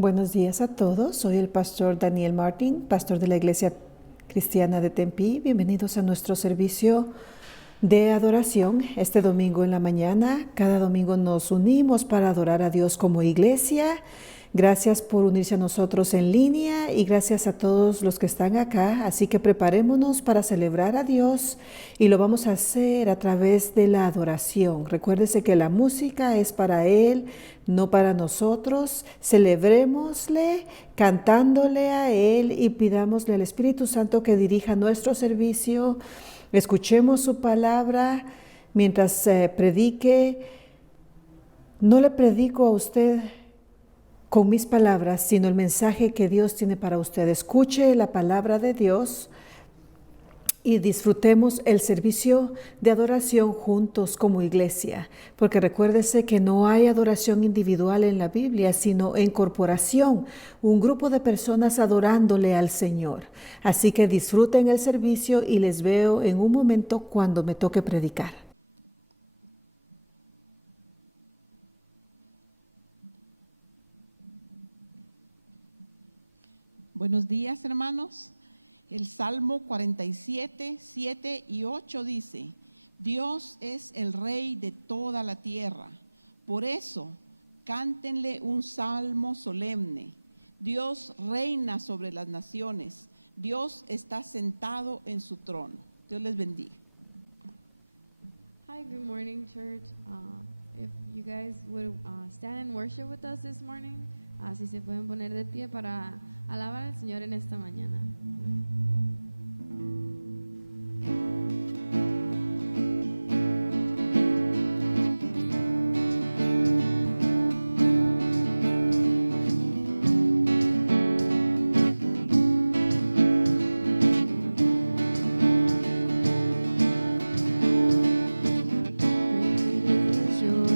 Buenos días a todos. Soy el pastor Daniel Martin, pastor de la Iglesia Cristiana de Tempe. Bienvenidos a nuestro servicio de adoración este domingo en la mañana. Cada domingo nos unimos para adorar a Dios como iglesia. Gracias por unirse a nosotros en línea y gracias a todos los que están acá. Así que preparémonos para celebrar a Dios y lo vamos a hacer a través de la adoración. Recuérdese que la música es para Él, no para nosotros. Celebrémosle cantándole a Él y pidámosle al Espíritu Santo que dirija nuestro servicio. Escuchemos su palabra mientras predique. No le predico a usted con mis palabras, sino el mensaje que Dios tiene para usted. Escuche la palabra de Dios y disfrutemos el servicio de adoración juntos como iglesia, porque recuérdese que no hay adoración individual en la Biblia, sino en corporación, un grupo de personas adorándole al Señor. Así que disfruten el servicio y les veo en un momento cuando me toque predicar. Buenos días, hermanos. El Salmo 47, 7 y 8 dice: Dios es el Rey de toda la tierra. Por eso, cántenle un salmo solemne. Dios reina sobre las naciones. Dios está sentado en su trono. Dios les bendiga. Hi, good morning, church. If you guys would stand and worship with us this morning, si se pueden poner de pie para alabar al Señor en esta mañana. You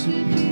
Blessed be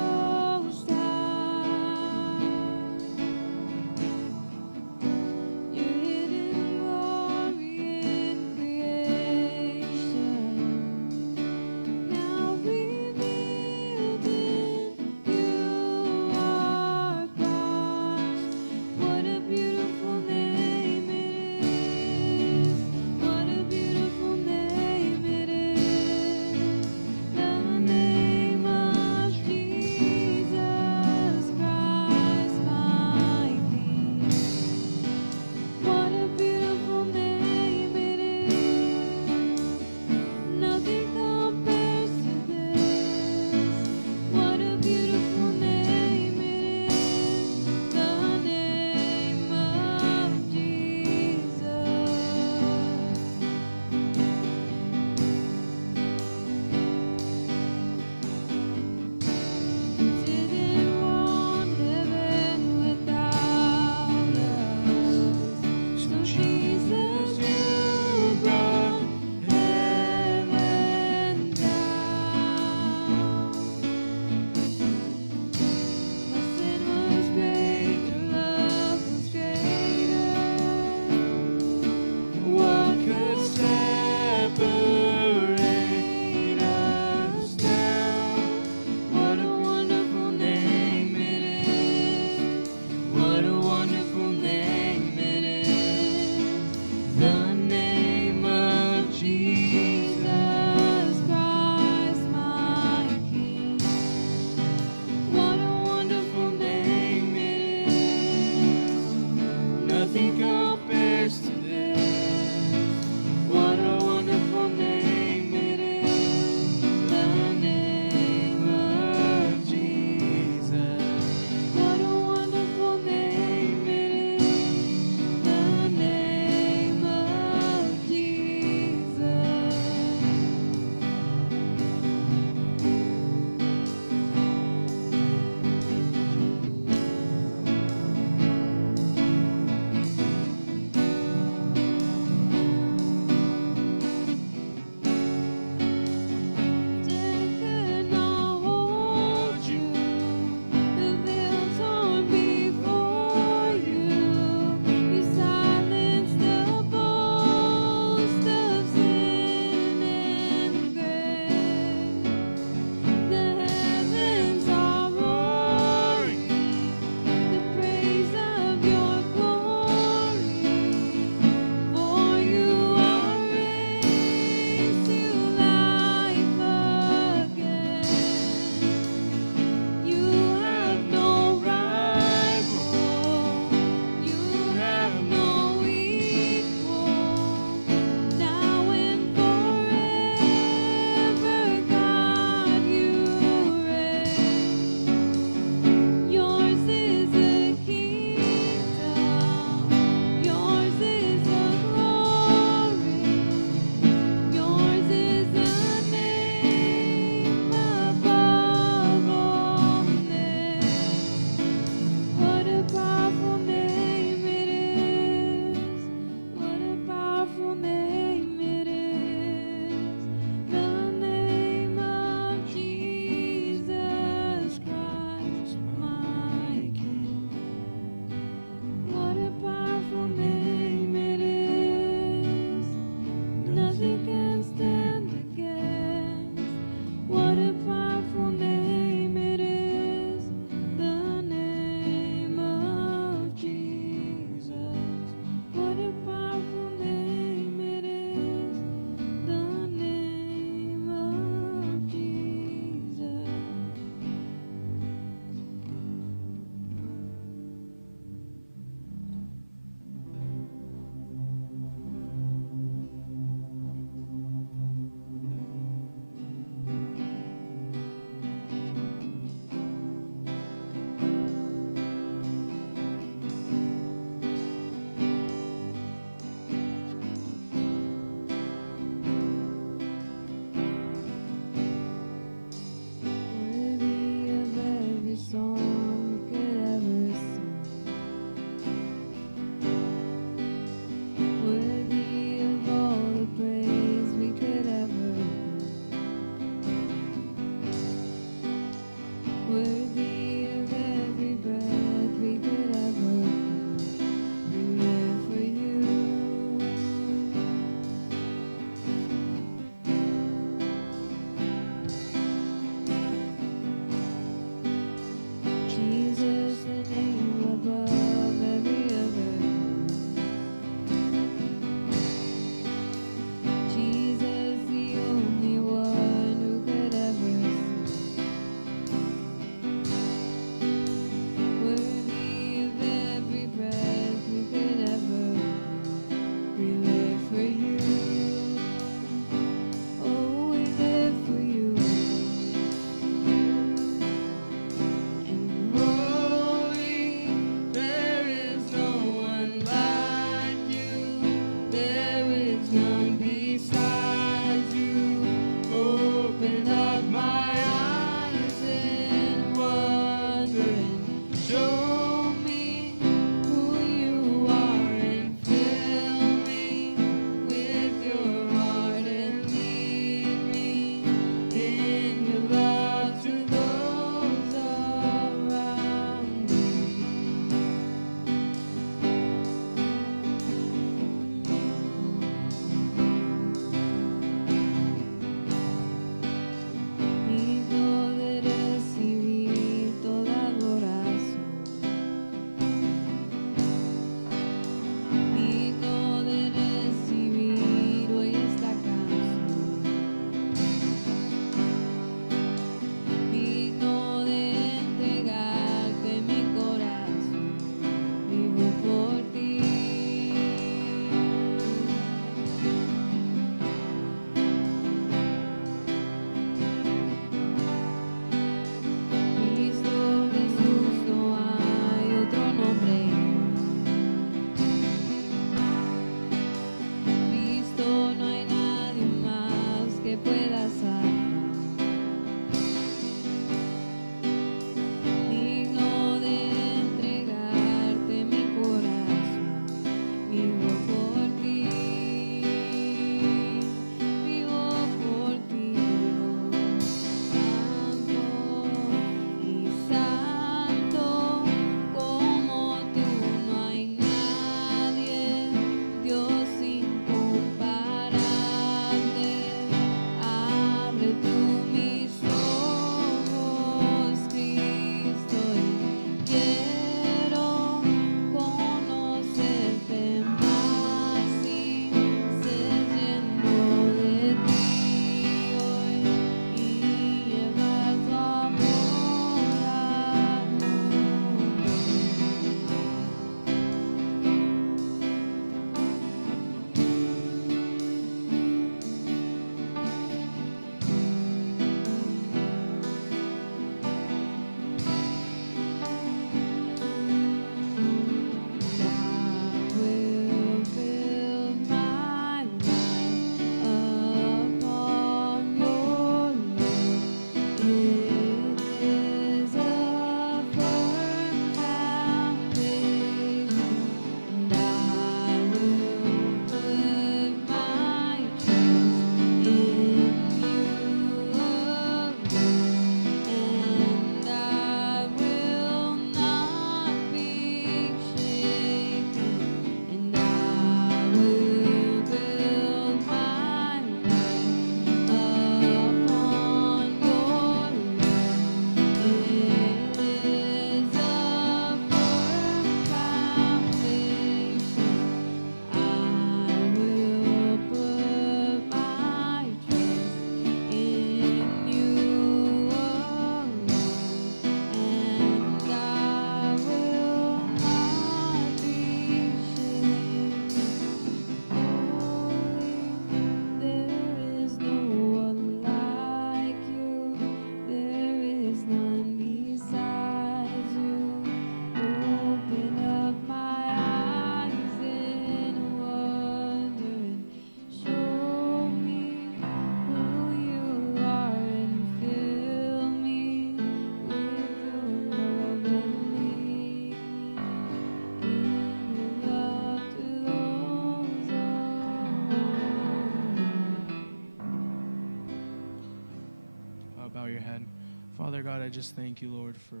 Father God, I just thank you, Lord, for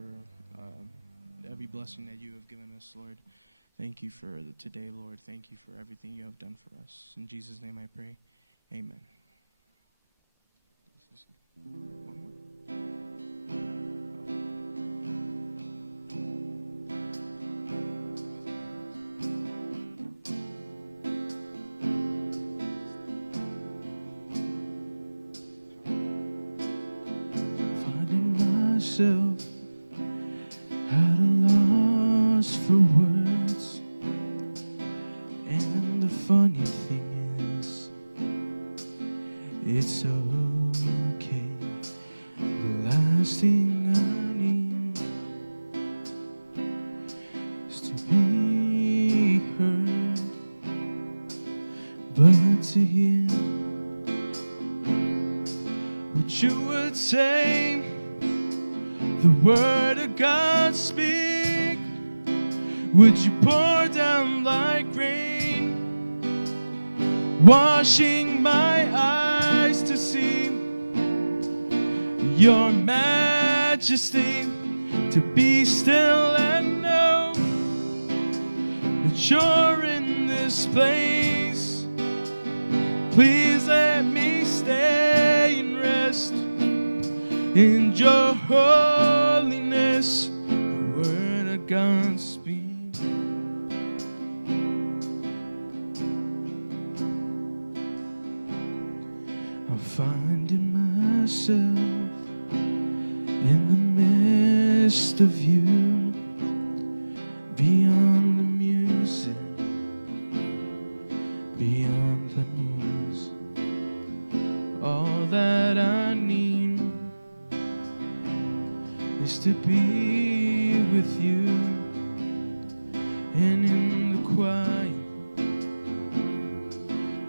every blessing that you have given us, Lord. Thank you for today, Lord. Thank you for everything you have done for us. In Jesus' name I pray. Amen. One more? Finding myself at a loss for words, and the funny thing is, it's okay. The last thing I need is to be heard, but to hear what you would say. The word of God speak. Would you pour down like rain, washing my eyes to see your majesty, to be still and know that you're in this place. Please let me stay and rest in your holiness. The word of God speak. I'm finding myself in the midst of you, beyond the music, beyond the noise. All that I need is to be with you, and in the quiet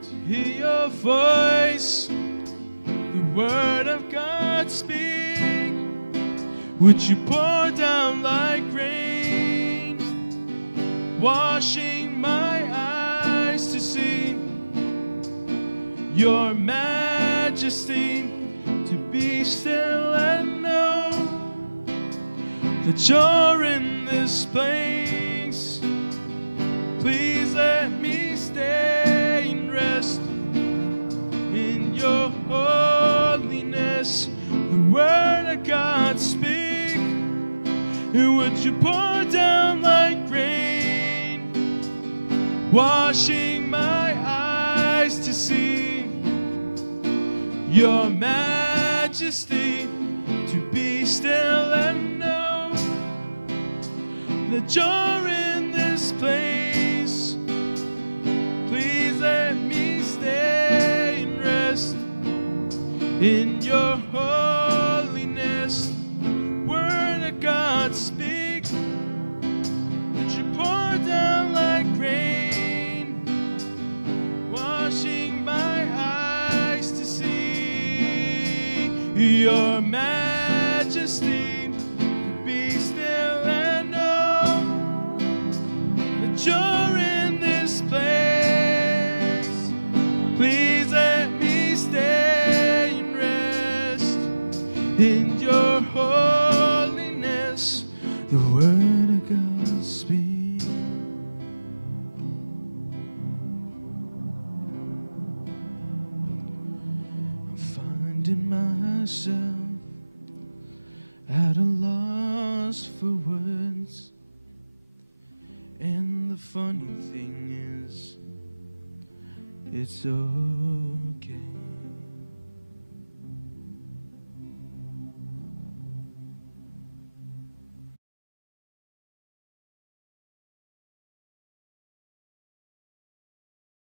to hear your voice. The word of God speak. Would you pour down like rain, washing my eyes to see your majesty, to be still and know that you're in this place. Please let me stay and rest in your holiness. The word of God speak. And would you pour down like rain, washing my eyes to see your majesty, to be still and know that you're in this place. Please let me stay and rest in your holiness. Word of God speak. Would you pour down like rain, washing my eyes to see your majesty, to be still and know that you're in this place. Please let me stay and rest in your holiness. The word of God speak. I'm finding myself at a loss for words, and the funny thing is, it's okay.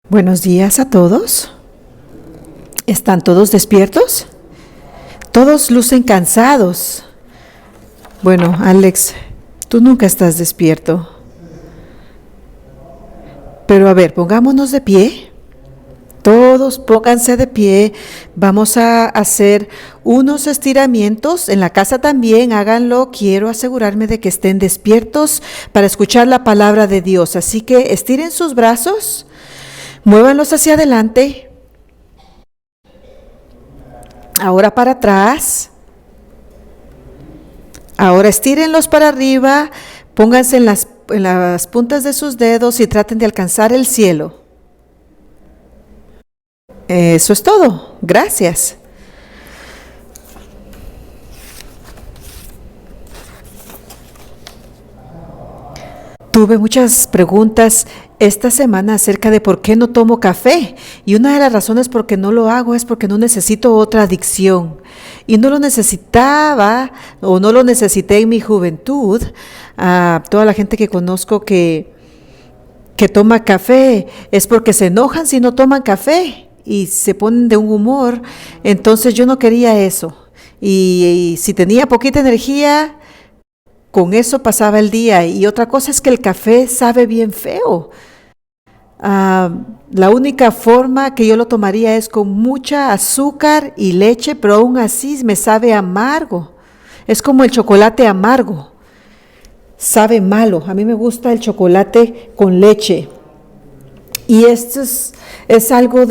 Buenos días a todos. ¿Están todos despiertos? Todos lucen cansados. Bueno, Alex, tú nunca estás despierto. Pero a ver, pongámonos de pie. Todos pónganse de pie. Vamos a hacer unos estiramientos. En la casa también háganlo. Quiero asegurarme de que estén despiertos para escuchar la palabra de Dios. Así que estiren sus brazos. Muévanlos hacia adelante. Ahora para atrás. Ahora estírenlos para arriba, pónganse en las puntas de sus dedos y traten de alcanzar el cielo. Eso es todo. Gracias. Tuve muchas preguntas esta semana acerca de por qué no tomo café, y una de las razones por qué no lo hago es porque no necesito otra adicción, y no lo necesitaba o no lo necesité en mi juventud. Toda la gente que conozco que toma café es porque se enojan si no toman café y se ponen de un humor. Entonces yo no quería eso, y si tenía poquita energía, con eso pasaba el día. Y otra cosa es que el café sabe bien feo. La única forma que yo lo tomaría es con mucha azúcar y leche, pero aún así me sabe amargo. Es como el chocolate amargo. Sabe malo. A mí me gusta el chocolate con leche. Y esto es algo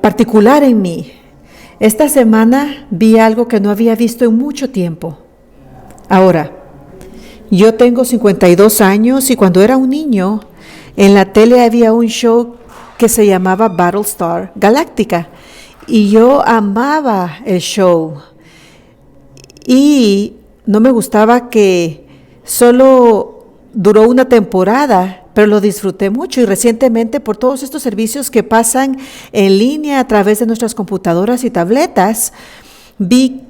particular en mí. Esta semana vi algo que no había visto en mucho tiempo. Ahora, yo tengo 52 años y cuando era un niño, en la tele había un show que se llamaba Battlestar Galactica y yo amaba el show. Y no me gustaba que solo duró una temporada, pero lo disfruté mucho, y recientemente por todos estos servicios que pasan en línea a través de nuestras computadoras y tabletas, vi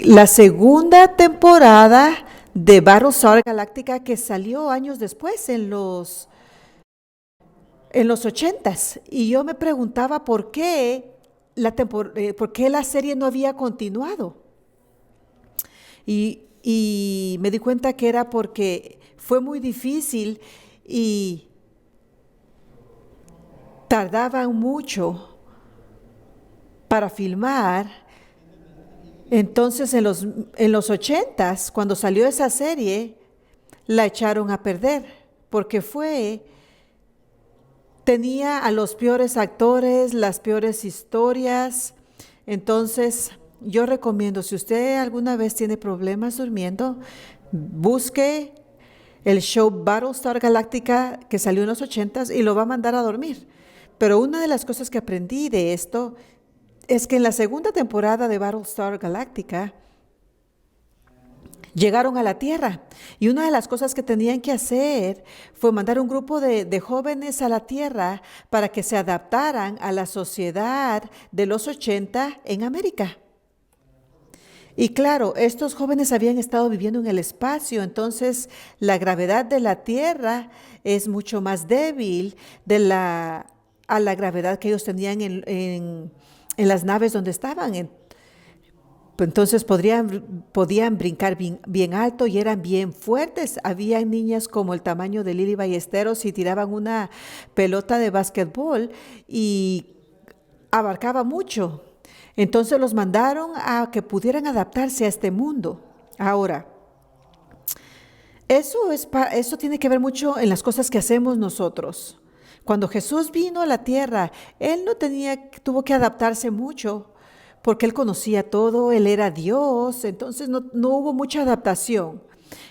la segunda temporada de Battlestar Galactica que salió años después, en los 80s, y yo me preguntaba por qué la serie no había continuado. Y me di cuenta que era porque fue muy difícil y tardaban mucho para filmar. Entonces en los 80s, cuando salió esa serie, la echaron a perder porque tenía a los peores actores, las peores historias. Entonces yo recomiendo, si usted alguna vez tiene problemas durmiendo, busque el show Battlestar Galactica que salió en los 80s y lo va a mandar a dormir. Pero una de las cosas que aprendí de esto es que en la segunda temporada de Battlestar Galactica llegaron a la Tierra, y una de las cosas que tenían que hacer fue mandar un grupo de jóvenes a la Tierra para que se adaptaran a la sociedad de los 80 en América. Y claro, estos jóvenes habían estado viviendo en el espacio, entonces la gravedad de la Tierra es mucho más débil a la gravedad que ellos tenían en las naves donde estaban. Entonces podían brincar bien alto y eran bien fuertes. Había niñas como el tamaño de Lili Ballesteros y tiraban una pelota de básquetbol y abarcaba mucho. Entonces los mandaron a que pudieran adaptarse a este mundo. Ahora, eso tiene que ver mucho en las cosas que hacemos nosotros. Cuando Jesús vino a la tierra, Él tuvo que adaptarse mucho porque Él conocía todo, Él era Dios, entonces no hubo mucha adaptación.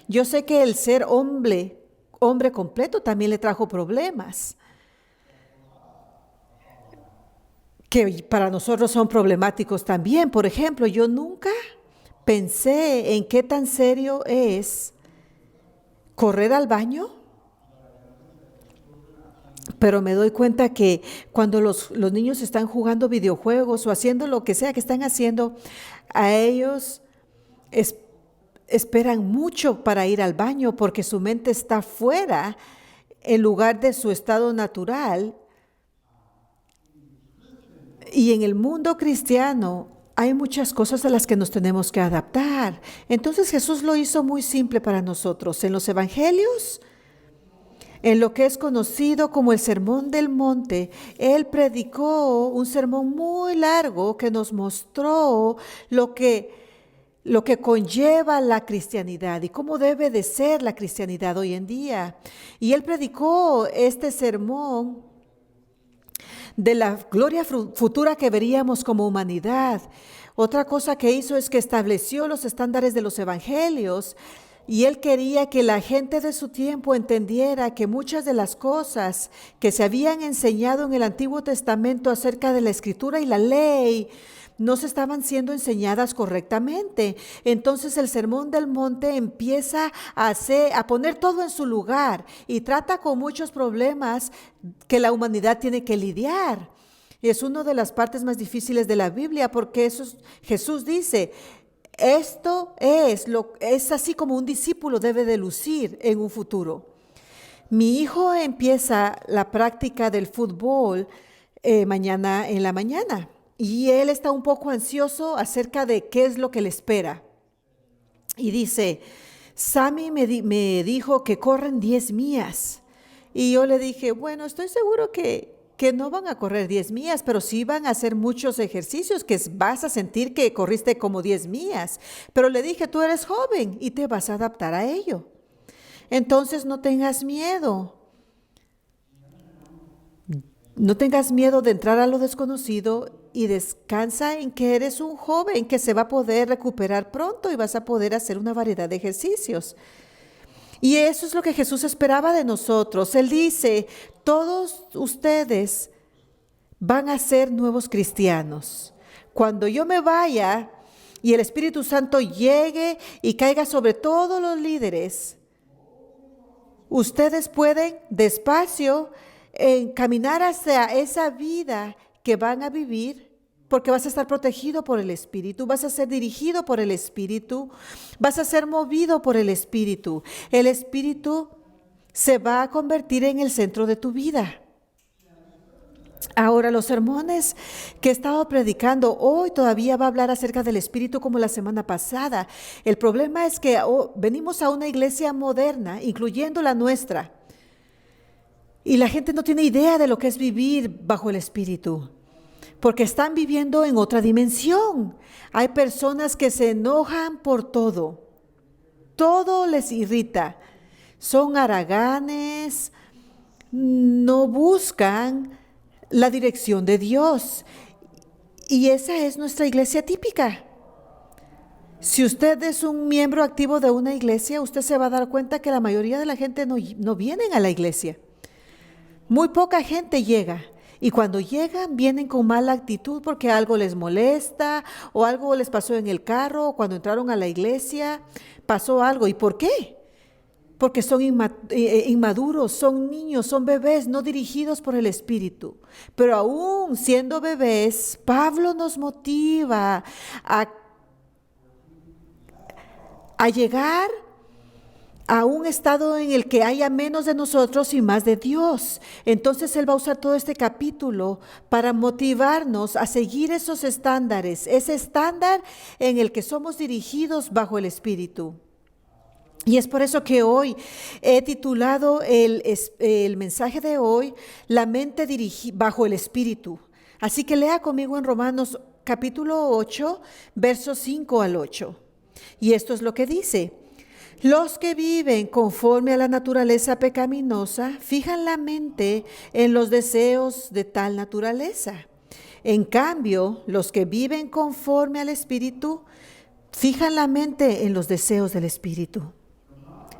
Yo sé que el ser hombre completo también le trajo problemas, que para nosotros son problemáticos también. Por ejemplo, yo nunca pensé en qué tan serio es correr al baño, pero me doy cuenta que cuando los niños están jugando videojuegos o haciendo lo que sea que están haciendo, a ellos esperan mucho para ir al baño porque su mente está fuera en lugar de su estado natural. Y en el mundo cristiano hay muchas cosas a las que nos tenemos que adaptar. Entonces Jesús lo hizo muy simple para nosotros. En los evangelios, en lo que es conocido como el Sermón del Monte, Él predicó un sermón muy largo que nos mostró lo que conlleva la cristianidad y cómo debe de ser la cristianidad hoy en día. Y Él predicó este sermón de la gloria futura que veríamos como humanidad. Otra cosa que hizo es que estableció los estándares de los evangelios, y él quería que la gente de su tiempo entendiera que muchas de las cosas que se habían enseñado en el Antiguo Testamento acerca de la Escritura y la ley no se estaban siendo enseñadas correctamente. Entonces el Sermón del Monte empieza a poner todo en su lugar y trata con muchos problemas que la humanidad tiene que lidiar. Es una de las partes más difíciles de la Biblia, porque Jesús dice, esto es así como un discípulo debe de lucir en un futuro. Mi hijo empieza la práctica del fútbol mañana en la mañana. Y él está un poco ansioso acerca de qué es lo que le espera. Y dice, Sammy me dijo que corren 10 millas. Y yo le dije, bueno, estoy seguro que no van a correr 10 millas, pero sí van a hacer muchos ejercicios que vas a sentir que corriste como 10 millas. Pero le dije, tú eres joven y te vas a adaptar a ello. Entonces no tengas miedo. No tengas miedo de entrar a lo desconocido y descansa en que eres un joven que se va a poder recuperar pronto y vas a poder hacer una variedad de ejercicios. Y eso es lo que Jesús esperaba de nosotros. Él dice, todos ustedes van a ser nuevos cristianos. Cuando yo me vaya y el Espíritu Santo llegue y caiga sobre todos los líderes, ustedes pueden despacio caminar hacia esa vida que van a vivir, porque vas a estar protegido por el Espíritu, vas a ser dirigido por el Espíritu, vas a ser movido por el Espíritu. El Espíritu se va a convertir en el centro de tu vida. Ahora, los sermones que he estado predicando hoy todavía va a hablar acerca del Espíritu como la semana pasada. El problema es que venimos a una iglesia moderna, incluyendo la nuestra, y la gente no tiene idea de lo que es vivir bajo el Espíritu, porque están viviendo en otra dimensión. Hay personas que se enojan por todo les irrita, son haraganes, no buscan la dirección de Dios. Y esa es nuestra iglesia típica. Si usted es un miembro activo de una iglesia, usted se va a dar cuenta que la mayoría de la gente no vienen a la iglesia. Muy poca gente llega. Y cuando llegan, vienen con mala actitud porque algo les molesta o algo les pasó en el carro, o cuando entraron a la iglesia pasó algo. ¿Y por qué? Porque son inmaduros, son niños, son bebés, no dirigidos por el Espíritu. Pero aún siendo bebés, Pablo nos motiva a llegar a un estado en el que haya menos de nosotros y más de Dios. Entonces Él va a usar todo este capítulo para motivarnos a seguir esos estándares, ese estándar en el que somos dirigidos bajo el Espíritu. Y es por eso que hoy he titulado el mensaje de hoy, La mente bajo el Espíritu. Así que lea conmigo en Romanos capítulo 8, versos 5 al 8. Y esto es lo que dice. Los que viven conforme a la naturaleza pecaminosa fijan la mente en los deseos de tal naturaleza. En cambio, los que viven conforme al Espíritu fijan la mente en los deseos del Espíritu.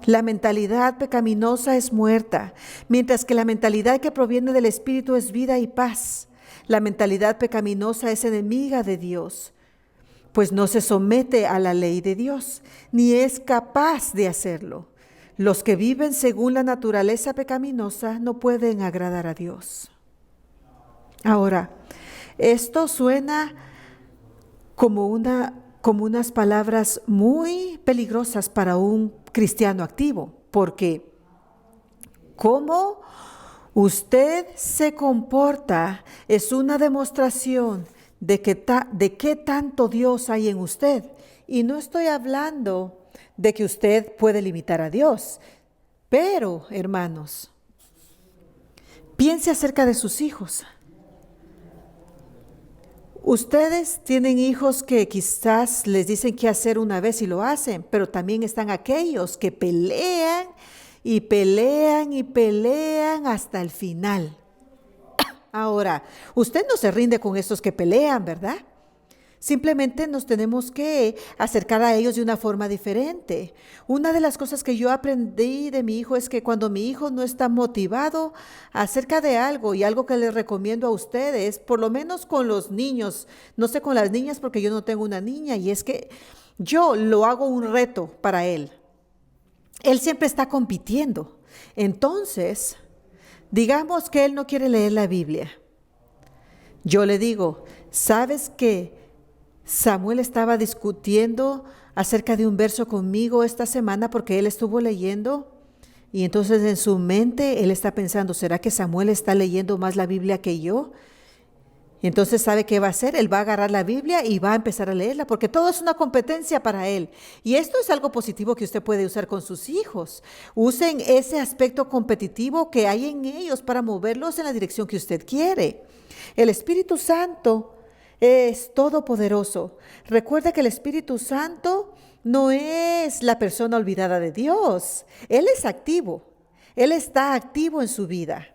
La mentalidad pecaminosa es muerta, mientras que la mentalidad que proviene del Espíritu es vida y paz. La mentalidad pecaminosa es enemiga de Dios, pues no se somete a la ley de Dios, ni es capaz de hacerlo. Los que viven según la naturaleza pecaminosa no pueden agradar a Dios. Ahora, esto suena como unas palabras muy peligrosas para un cristiano activo, porque cómo usted se comporta es una demostración de qué tanto Dios hay en usted. Y no estoy hablando de que usted puede limitar a Dios, pero, hermanos, piense acerca de sus hijos. Ustedes tienen hijos que quizás les dicen qué hacer una vez y lo hacen, pero también están aquellos que pelean y pelean y pelean hasta el final. Ahora, usted no se rinde con esos que pelean, ¿verdad? Simplemente nos tenemos que acercar a ellos de una forma diferente. Una de las cosas que yo aprendí de mi hijo es que cuando mi hijo no está motivado acerca de algo, y algo que les recomiendo a ustedes, por lo menos con los niños, no sé con las niñas porque yo no tengo una niña, y es que yo lo hago un reto para él. Él siempre está compitiendo. Entonces, digamos que él no quiere leer la Biblia. Yo le digo, ¿sabes qué? Samuel estaba discutiendo acerca de un verso conmigo esta semana porque él estuvo leyendo, y entonces en su mente él está pensando, ¿será que Samuel está leyendo más la Biblia que yo? Y entonces ¿sabe qué va a hacer? Él va a agarrar la Biblia y va a empezar a leerla, porque todo es una competencia para él. Y esto es algo positivo que usted puede usar con sus hijos. Usen ese aspecto competitivo que hay en ellos para moverlos en la dirección que usted quiere. El Espíritu Santo es todopoderoso. Recuerda que el Espíritu Santo no es la persona olvidada de Dios. Él es activo. Él está activo en su vida.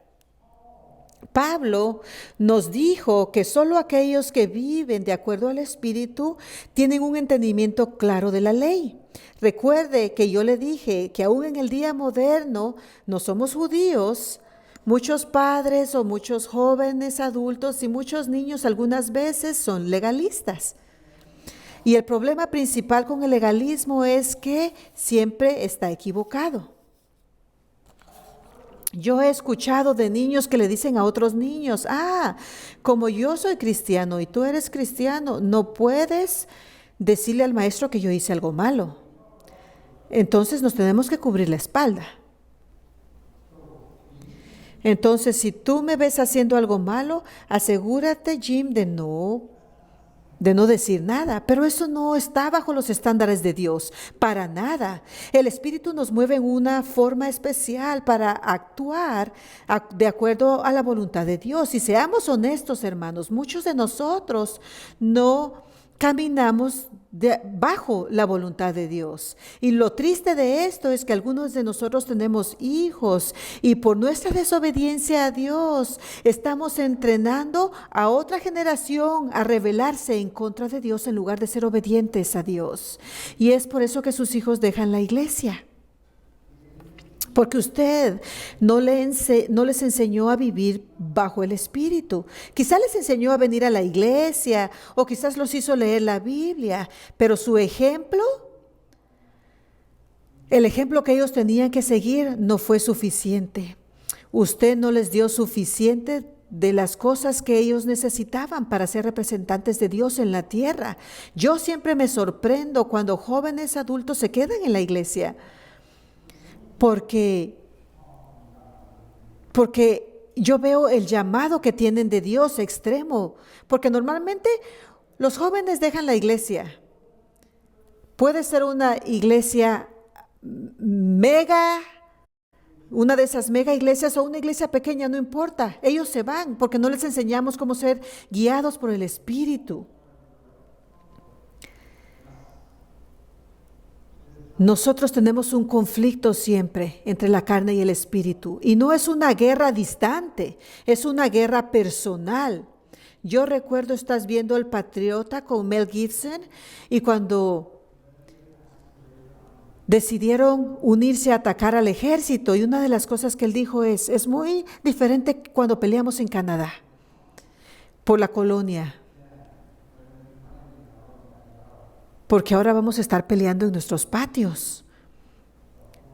Pablo nos dijo que solo aquellos que viven de acuerdo al Espíritu tienen un entendimiento claro de la ley. Recuerde que yo le dije que aún en el día moderno no somos judíos. Muchos padres o muchos jóvenes adultos y muchos niños algunas veces son legalistas. Y el problema principal con el legalismo es que siempre está equivocado. Yo he escuchado de niños que le dicen a otros niños, como yo soy cristiano y tú eres cristiano, no puedes decirle al maestro que yo hice algo malo. Entonces nos tenemos que cubrir la espalda. Entonces, si tú me ves haciendo algo malo, asegúrate, Jim, de no decir nada. Pero eso no está bajo los estándares de Dios, para nada. El Espíritu nos mueve en una forma especial para actuar de acuerdo a la voluntad de Dios. Y seamos honestos, hermanos, muchos de nosotros no caminamos bajo la voluntad de Dios. Y lo triste de esto es que algunos de nosotros tenemos hijos y por nuestra desobediencia a Dios estamos entrenando a otra generación a rebelarse en contra de Dios en lugar de ser obedientes a Dios. Y es por eso que sus hijos dejan la iglesia. Porque usted no les enseñó a vivir bajo el Espíritu. Quizás les enseñó a venir a la iglesia o quizás los hizo leer la Biblia, pero su ejemplo, el ejemplo que ellos tenían que seguir no fue suficiente. Usted no les dio suficiente de las cosas que ellos necesitaban para ser representantes de Dios en la tierra. Yo siempre me sorprendo cuando jóvenes adultos se quedan en la iglesia. Porque yo veo el llamado que tienen de Dios extremo, porque normalmente los jóvenes dejan la iglesia. Puede ser una iglesia mega, una de esas mega iglesias o una iglesia pequeña, no importa. Ellos se van porque no les enseñamos cómo ser guiados por el Espíritu. Nosotros tenemos un conflicto siempre entre la carne y el espíritu, y no es una guerra distante, es una guerra personal. Yo recuerdo, estás viendo El Patriota con Mel Gibson, y cuando decidieron unirse a atacar al ejército, y una de las cosas que él dijo es muy diferente cuando peleamos en Canadá por la colonia. Porque ahora vamos a estar peleando en nuestros patios,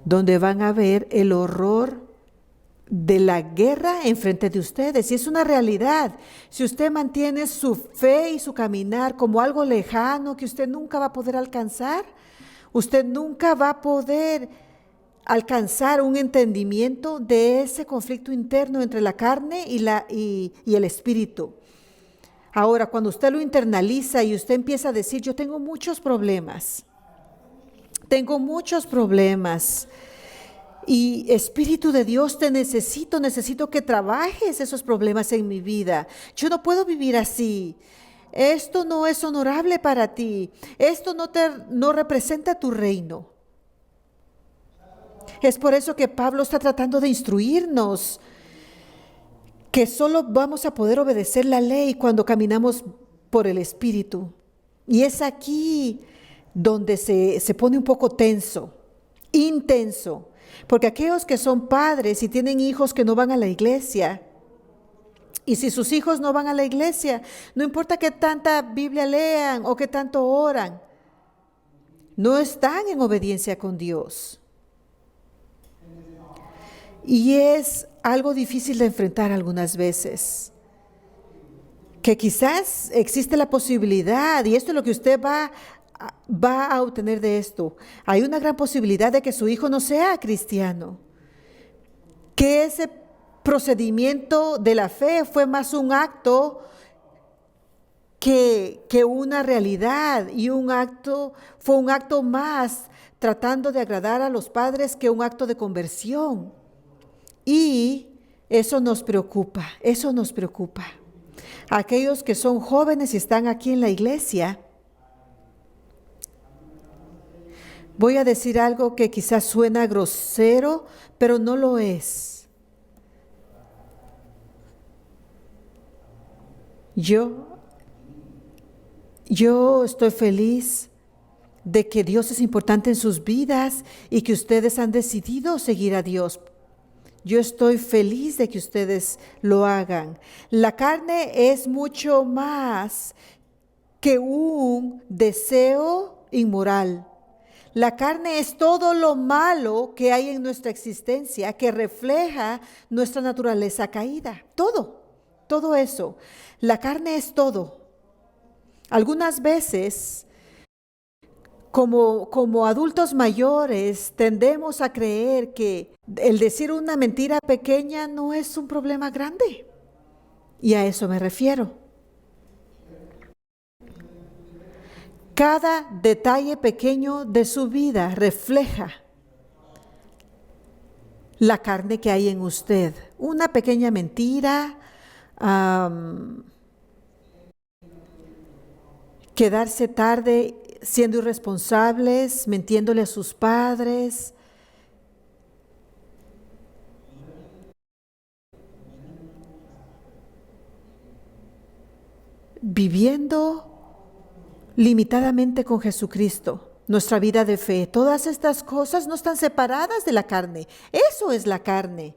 donde van a ver el horror de la guerra enfrente de ustedes. Y es una realidad. Si usted mantiene su fe y su caminar como algo lejano que usted nunca va a poder alcanzar, usted nunca va a poder alcanzar un entendimiento de ese conflicto interno entre la carne y el espíritu. Ahora, cuando usted lo internaliza y usted empieza a decir, yo tengo muchos problemas, y Espíritu de Dios, te necesito que trabajes esos problemas en mi vida. Yo no puedo vivir así. Esto no es honorable para ti. Esto no representa tu reino. Es por eso que Pablo está tratando de instruirnos que solo vamos a poder obedecer la ley cuando caminamos por el Espíritu. Y es aquí donde se pone un poco tenso, intenso, porque aquellos que son padres y tienen hijos que no van a la iglesia, y si sus hijos no van a la iglesia, no importa qué tanta Biblia lean o qué tanto oran, no están en obediencia con Dios. Y es algo difícil de enfrentar algunas veces. Que quizás existe la posibilidad, y esto es lo que usted va a obtener de esto. Hay una gran posibilidad de que su hijo no sea cristiano. Que ese procedimiento de la fe fue más un acto que una realidad, y fue un acto más tratando de agradar a los padres que un acto de conversión. Y eso nos preocupa, Aquellos que son jóvenes y están aquí en la iglesia, voy a decir algo que quizás suena grosero, pero no lo es. Yo estoy feliz de que Dios es importante en sus vidas y que ustedes han decidido seguir a Dios. Yo estoy feliz de que ustedes lo hagan. La carne es mucho más que un deseo inmoral. La carne es todo lo malo que hay en nuestra existencia, que refleja nuestra naturaleza caída. Todo eso. La carne es todo. Algunas veces, como adultos mayores, tendemos a creer que el decir una mentira pequeña no es un problema grande. Y a eso me refiero. Cada detalle pequeño de su vida refleja la carne que hay en usted. Una pequeña mentira, quedarse tarde siendo irresponsables, mintiéndole a sus padres, viviendo limitadamente con Jesucristo, nuestra vida de fe. Todas estas cosas no están separadas de la carne. Eso es la carne.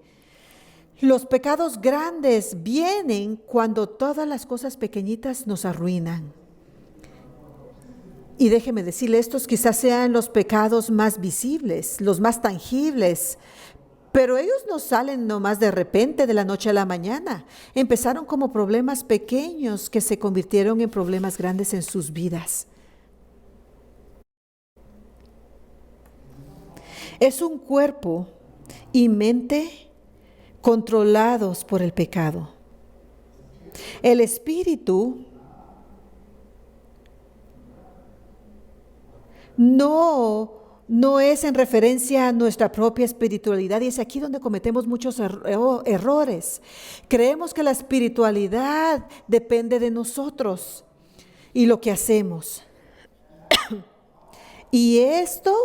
Los pecados grandes vienen cuando todas las cosas pequeñitas nos arruinan. Y déjeme decirle, estos quizás sean los pecados más visibles, los más tangibles, pero ellos no salen nomás de repente, de la noche a la mañana. Empezaron como problemas pequeños que se convirtieron en problemas grandes en sus vidas. Es un cuerpo y mente controlados por el pecado. El espíritu no es en referencia a nuestra propia espiritualidad, y es aquí donde cometemos muchos errores. Creemos que la espiritualidad depende de nosotros y lo que hacemos. Y esto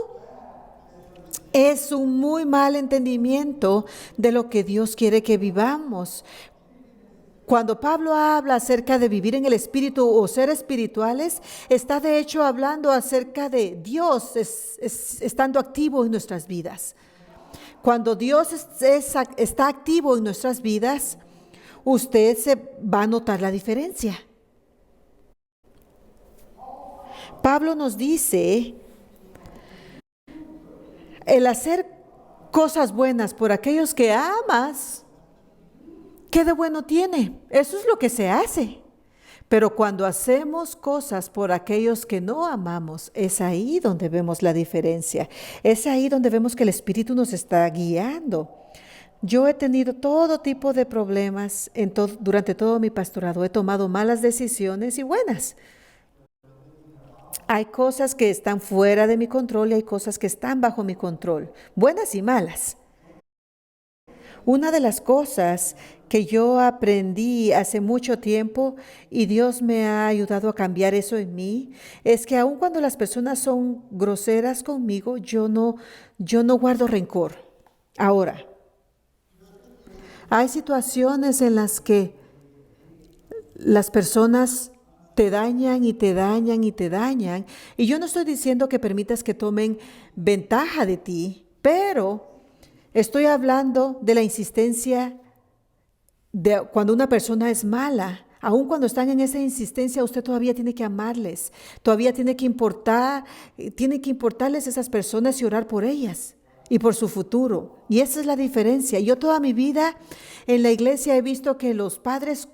es un muy mal entendimiento de lo que Dios quiere que vivamos. Cuando Pablo habla acerca de vivir en el Espíritu o ser espirituales, está de hecho hablando acerca de Dios estando activo en nuestras vidas. Cuando Dios está activo en nuestras vidas, usted se va a notar la diferencia. Pablo nos dice, el hacer cosas buenas por aquellos que amas, ¿qué de bueno tiene? Eso es lo que se hace. Pero cuando hacemos cosas por aquellos que no amamos, es ahí donde vemos la diferencia. Es ahí donde vemos que el Espíritu nos está guiando. Yo he tenido todo tipo de problemas durante todo mi pastorado. He tomado malas decisiones y buenas. Hay cosas que están fuera de mi control y hay cosas que están bajo mi control, buenas y malas. Una de las cosas que yo aprendí hace mucho tiempo, y Dios me ha ayudado a cambiar eso en mí, es que aun cuando las personas son groseras conmigo, yo no guardo rencor. Ahora, Hay situaciones en las que las personas te dañan y te dañan y te dañan. Y yo no estoy diciendo que permitas que tomen ventaja de ti, pero estoy hablando de la insistencia de cuando una persona es mala. Aun cuando están en esa insistencia, usted todavía tiene que amarles, todavía tiene que importarles esas personas y orar por ellas y por su futuro. Y esa es la diferencia. Yo toda mi vida en la iglesia he visto que los padres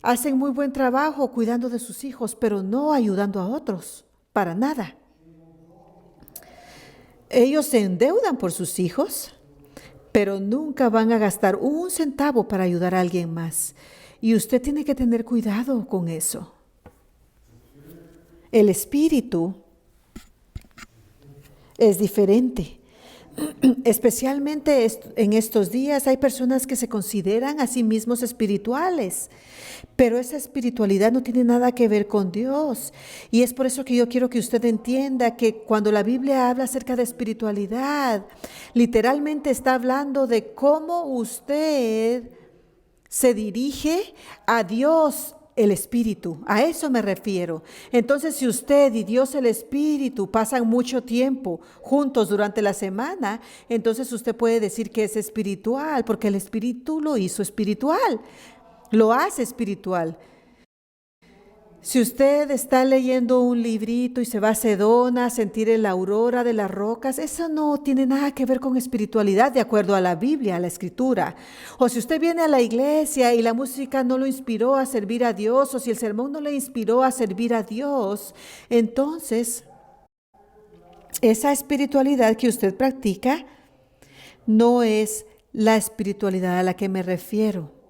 hacen muy buen trabajo cuidando de sus hijos, pero no ayudando a otros, para nada. Ellos se endeudan por sus hijos, pero nunca van a gastar un centavo para ayudar a alguien más. Y usted tiene que tener cuidado con eso. El espíritu es diferente. Especialmente en estos días hay personas que se consideran a sí mismos espirituales, pero esa espiritualidad no tiene nada que ver con Dios. Y es por eso que yo quiero que usted entienda que cuando la Biblia habla acerca de espiritualidad, literalmente está hablando de cómo usted se dirige a Dios el Espíritu. A eso me refiero. Entonces, si usted y Dios el Espíritu pasan mucho tiempo juntos durante la semana, entonces usted puede decir que es espiritual, porque el Espíritu lo hizo espiritual, lo hace espiritual. Si usted está leyendo un librito y se va a Sedona a sentir la aurora de las rocas, eso no tiene nada que ver con espiritualidad de acuerdo a la Biblia, a la Escritura. O si usted viene a la iglesia y la música no lo inspiró a servir a Dios, o si el sermón no le inspiró a servir a Dios, entonces esa espiritualidad que usted practica no es la espiritualidad a la que me refiero.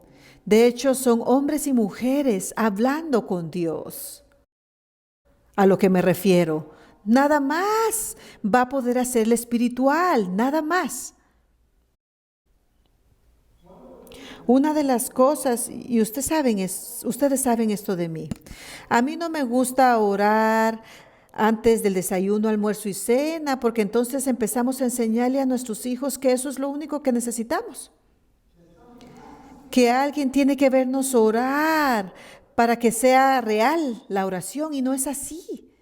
De hecho, son hombres y mujeres hablando con Dios. A lo que me refiero, nada más va a poder hacerle espiritual, nada más. Una de las cosas, y ustedes saben esto de mí, a mí no me gusta orar antes del desayuno, almuerzo y cena, porque entonces empezamos a enseñarle a nuestros hijos que eso es lo único que necesitamos. Que alguien tiene que vernos orar para que sea real la oración, y no es así.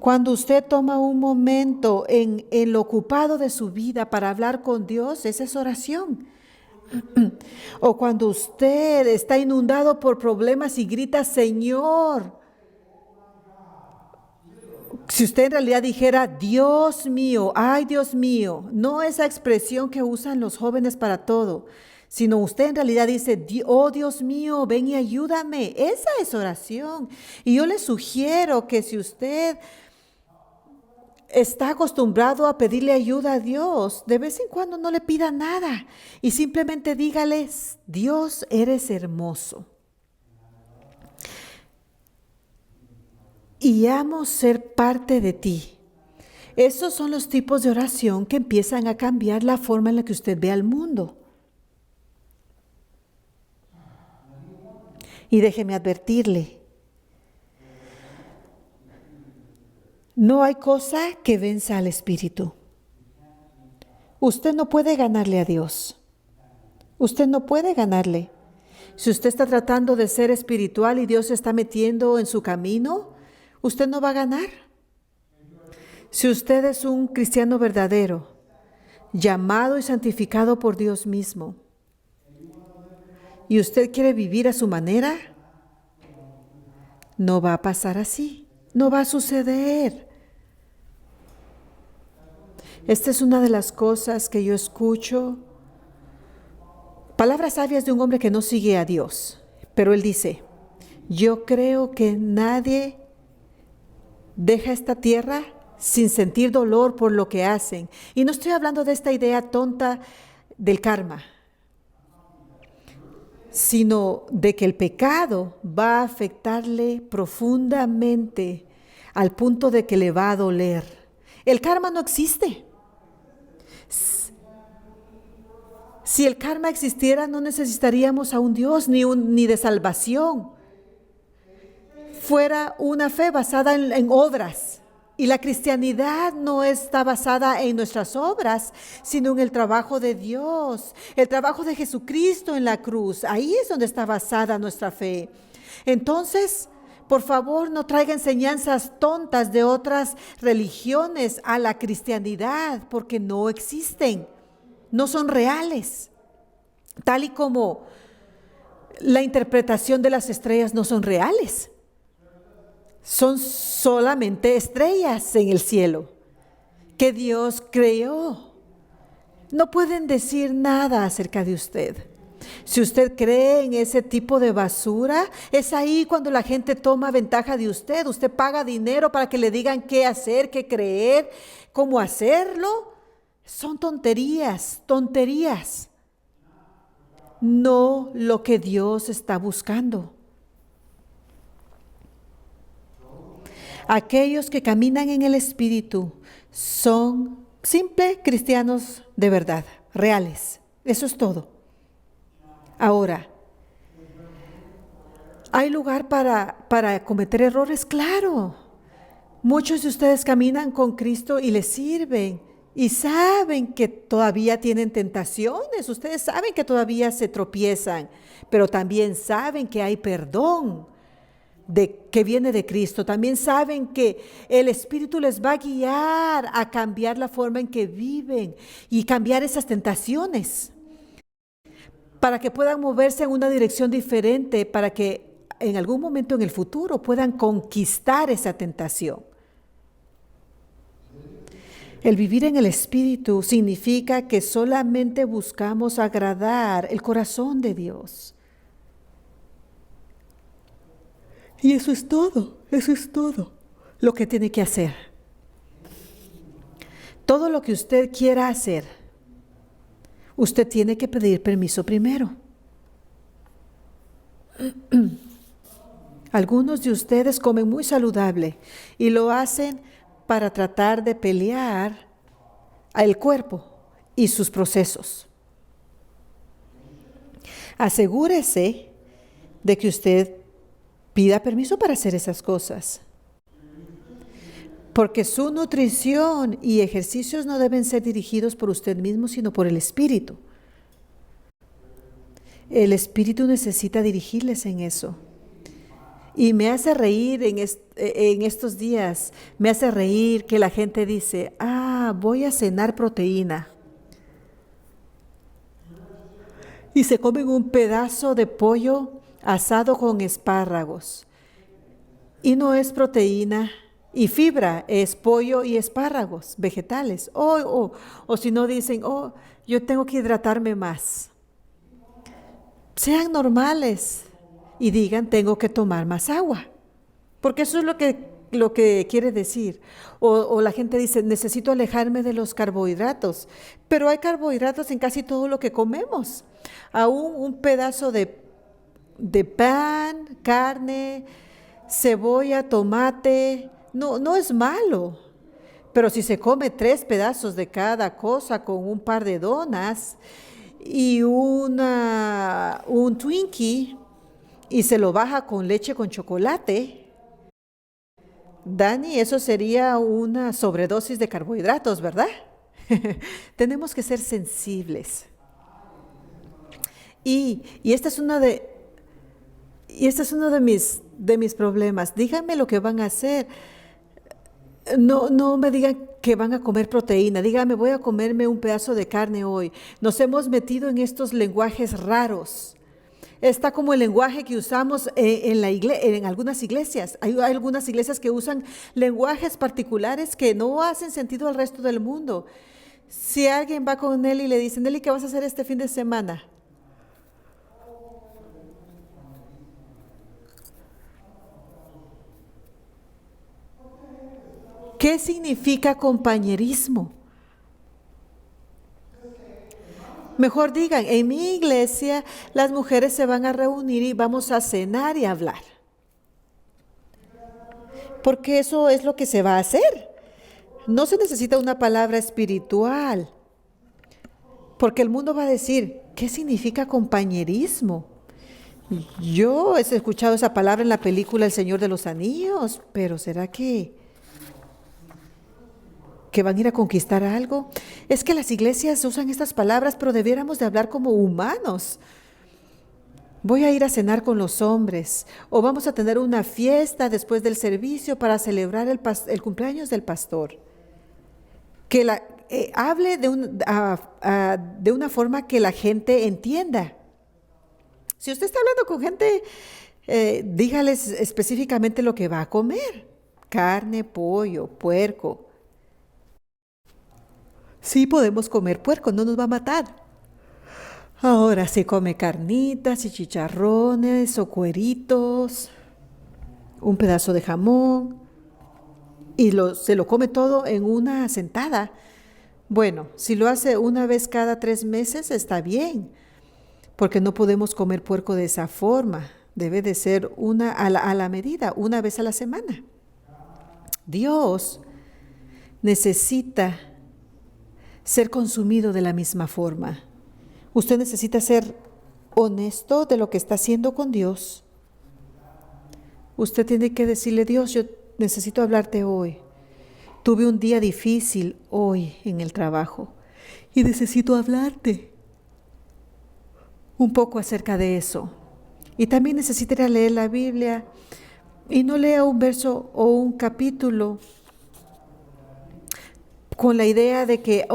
Cuando usted toma un momento en lo ocupado de su vida para hablar con Dios, esa es oración. O cuando usted está inundado por problemas y grita, Señor. Si usted en realidad dijera, Dios mío, ay Dios mío, no esa expresión que usan los jóvenes para todo, sino usted en realidad dice, oh Dios mío, ven y ayúdame. Esa es oración. Y yo le sugiero que si usted está acostumbrado a pedirle ayuda a Dios, de vez en cuando no le pida nada y simplemente dígale, Dios, eres hermoso. Y amo ser parte de ti. Esos son los tipos de oración que empiezan a cambiar la forma en la que usted ve al mundo. Y déjeme advertirle, no hay cosa que venza al Espíritu. Usted no puede ganarle a Dios. Usted no puede ganarle. Si usted está tratando de ser espiritual y Dios se está metiendo en su camino, usted no va a ganar. Si usted es un cristiano verdadero, llamado y santificado por Dios mismo, y usted quiere vivir a su manera, no va a pasar así, no va a suceder. Esta es una de las cosas que yo escucho, palabras sabias de un hombre que no sigue a Dios, pero él dice, yo creo que nadie deja esta tierra sin sentir dolor por lo que hacen. Y no estoy hablando de esta idea tonta del karma, sino de que el pecado va a afectarle profundamente al punto de que le va a doler. El karma no existe. Si el karma existiera, no necesitaríamos a un Dios ni de salvación. Fuera una fe basada en obras. Y la cristianidad no está basada en nuestras obras, sino en el trabajo de Dios, el trabajo de Jesucristo en la cruz. Ahí es donde está basada nuestra fe. Entonces, por favor, no traiga enseñanzas tontas de otras religiones a la cristianidad, porque no existen, no son reales. Tal y como la interpretación de las estrellas no son reales. Son solamente estrellas en el cielo que Dios creó. No pueden decir nada acerca de usted. Si usted cree en ese tipo de basura, es ahí cuando la gente toma ventaja de usted. Usted paga dinero para que le digan qué hacer, qué creer, cómo hacerlo. Son tonterías, tonterías. No lo que Dios está buscando. Aquellos que caminan en el Espíritu son simples cristianos de verdad, reales. Eso es todo. Ahora, ¿hay lugar para cometer errores? Claro. Muchos de ustedes caminan con Cristo y les sirven y saben que todavía tienen tentaciones. Ustedes saben que todavía se tropiezan, pero también saben que hay perdón que viene de Cristo. También saben que el Espíritu les va a guiar a cambiar la forma en que viven y cambiar esas tentaciones para que puedan moverse en una dirección diferente, para que en algún momento en el futuro puedan conquistar esa tentación. El vivir en el Espíritu significa que solamente buscamos agradar el corazón de Dios. Y eso es todo lo que tiene que hacer. Todo lo que usted quiera hacer, usted tiene que pedir permiso primero. Algunos de ustedes comen muy saludable y lo hacen para tratar de pelear al cuerpo y sus procesos. Asegúrese de que usted pida permiso para hacer esas cosas, porque su nutrición y ejercicios no deben ser dirigidos por usted mismo, sino por el Espíritu. El Espíritu necesita dirigirles en eso. Y me hace reír en estos días, me hace reír que la gente dice, voy a cenar proteína. Y se comen un pedazo de pollo asado con espárragos. Y no es proteína y fibra, es pollo y espárragos, vegetales. O si no dicen, yo tengo que hidratarme más. Sean normales y digan, tengo que tomar más agua. Porque eso es lo que quiere decir. O la gente dice, necesito alejarme de los carbohidratos. Pero hay carbohidratos en casi todo lo que comemos. Aún un pedazo de pan, carne, cebolla, tomate, no es malo. Pero si se come 3 pedazos de cada cosa con un par de donas y un Twinkie y se lo baja con leche con chocolate, Dani, eso sería una sobredosis de carbohidratos, ¿verdad? Tenemos que ser sensibles. Y este es uno de mis problemas. Díganme lo que van a hacer. No me digan que van a comer proteína. Díganme, voy a comerme un pedazo de carne hoy. Nos hemos metido en estos lenguajes raros. Está como el lenguaje que usamos en algunas iglesias. Hay algunas iglesias que usan lenguajes particulares que no hacen sentido al resto del mundo. Si alguien va con Nelly y le dice, Nelly, ¿qué vas a hacer este fin de semana? ¿Qué significa compañerismo? Mejor digan, en mi iglesia las mujeres se van a reunir y vamos a cenar y hablar. Porque eso es lo que se va a hacer. No se necesita una palabra espiritual. Porque el mundo va a decir, ¿qué significa compañerismo? Yo he escuchado esa palabra en la película El Señor de los Anillos, pero ¿será que que van a ir a conquistar algo. Es que las iglesias usan estas palabras, pero debiéramos de hablar como humanos. Voy a ir a cenar con los hombres, o vamos a tener una fiesta después del servicio para celebrar el cumpleaños del pastor. Que hable de una forma que la gente entienda. Si usted está hablando con gente, dígales específicamente lo que va a comer. Carne, pollo, puerco. Sí podemos comer puerco, no nos va a matar. Ahora se come carnitas y chicharrones o cueritos, un pedazo de jamón y se lo come todo en una sentada. Bueno, si lo hace una vez cada 3 meses está bien, porque no podemos comer puerco de esa forma. Debe de ser a la medida, una vez a la semana. Dios necesita ser consumido de la misma forma. Usted necesita ser honesto de lo que está haciendo con Dios. Usted tiene que decirle, Dios, yo necesito hablarte hoy. Tuve un día difícil hoy en el trabajo y necesito hablarte un poco acerca de eso. Y también necesita ir a leer la Biblia y no lea un verso o un capítulo con la idea de que,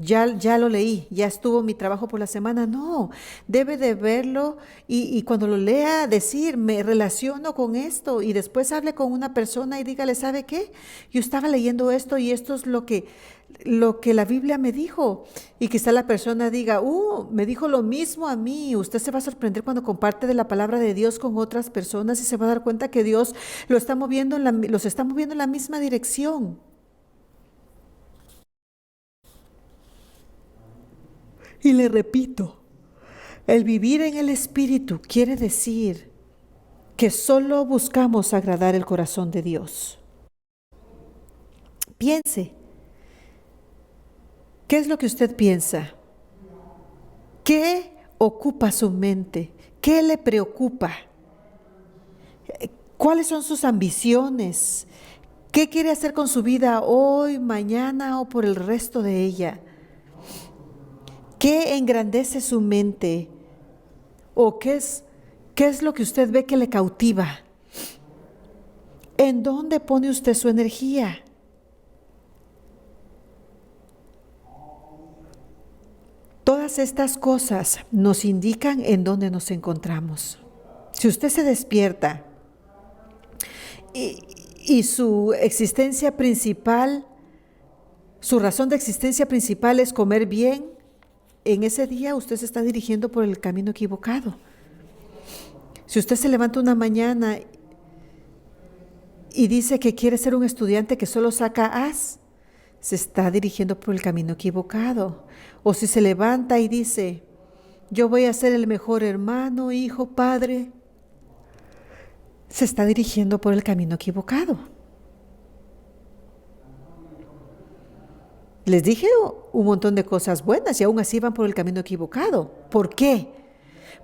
ya lo leí, ya estuvo mi trabajo por la semana. No, debe de verlo y cuando lo lea decir, me relaciono con esto, y después hable con una persona y dígale, ¿sabe qué? Yo estaba leyendo esto y esto es lo que la Biblia me dijo. Y quizá la persona diga, me dijo lo mismo a mí. Usted se va a sorprender cuando comparte de la palabra de Dios con otras personas y se va a dar cuenta que Dios los está moviendo en la misma dirección. Y le repito, el vivir en el Espíritu quiere decir que solo buscamos agradar el corazón de Dios. Piense, ¿qué es lo que usted piensa? ¿Qué ocupa su mente? ¿Qué le preocupa? ¿Cuáles son sus ambiciones? ¿Qué quiere hacer con su vida hoy, mañana o por el resto de ella? ¿Qué engrandece su mente? ¿O qué es lo que usted ve que le cautiva? ¿En dónde pone usted su energía? Todas estas cosas nos indican en dónde nos encontramos. Si usted se despierta y su existencia principal, su razón de existencia principal es comer bien, en ese día usted se está dirigiendo por el camino equivocado. Si usted se levanta una mañana y dice que quiere ser un estudiante que solo saca As, se está dirigiendo por el camino equivocado. O si se levanta y dice, yo voy a ser el mejor hermano, hijo, padre, se está dirigiendo por el camino equivocado. Les dije un montón de cosas buenas y aún así van por el camino equivocado. ¿Por qué?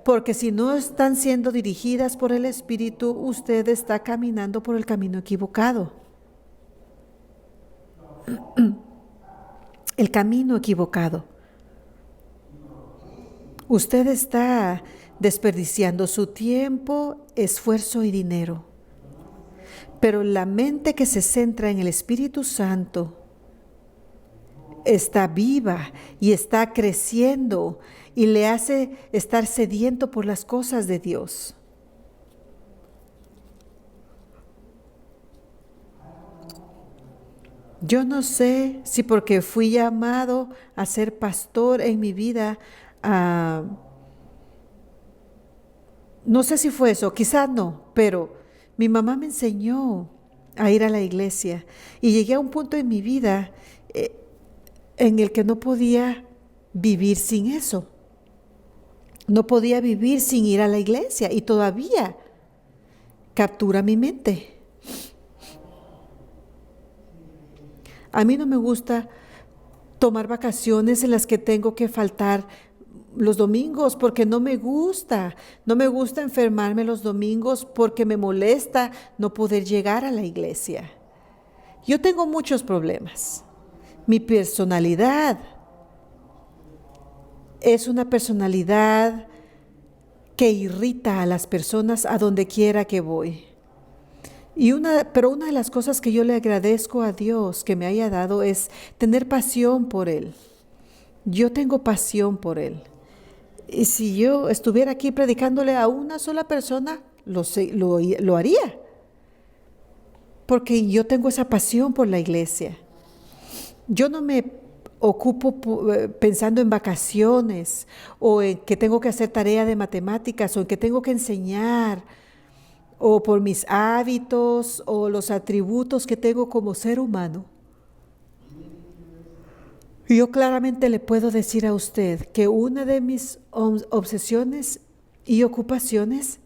Porque si no están siendo dirigidas por el Espíritu, usted está caminando por el camino equivocado. El camino equivocado. Usted está desperdiciando su tiempo, esfuerzo y dinero. Pero la mente que se centra en el Espíritu Santo está viva y está creciendo y le hace estar sediento por las cosas de Dios. Yo no sé si porque fui llamado a ser pastor en mi vida, no sé si fue eso, quizás no, pero mi mamá me enseñó a ir a la iglesia y llegué a un punto en mi vida en el que no podía vivir sin eso. No podía vivir sin ir a la iglesia y todavía captura mi mente. A mí no me gusta tomar vacaciones en las que tengo que faltar los domingos porque no me gusta. No me gusta enfermarme los domingos porque me molesta no poder llegar a la iglesia. Yo tengo muchos problemas. Mi personalidad es una personalidad que irrita a las personas a donde quiera que voy. Pero una de las cosas que yo le agradezco a Dios que me haya dado es tener pasión por Él. Yo tengo pasión por Él. Y si yo estuviera aquí predicándole a una sola persona, lo haría. Porque yo tengo esa pasión por la iglesia. Yo no me ocupo pensando en vacaciones o en que tengo que hacer tarea de matemáticas o en que tengo que enseñar o por mis hábitos o los atributos que tengo como ser humano. Yo claramente le puedo decir a usted que una de mis obsesiones y ocupaciones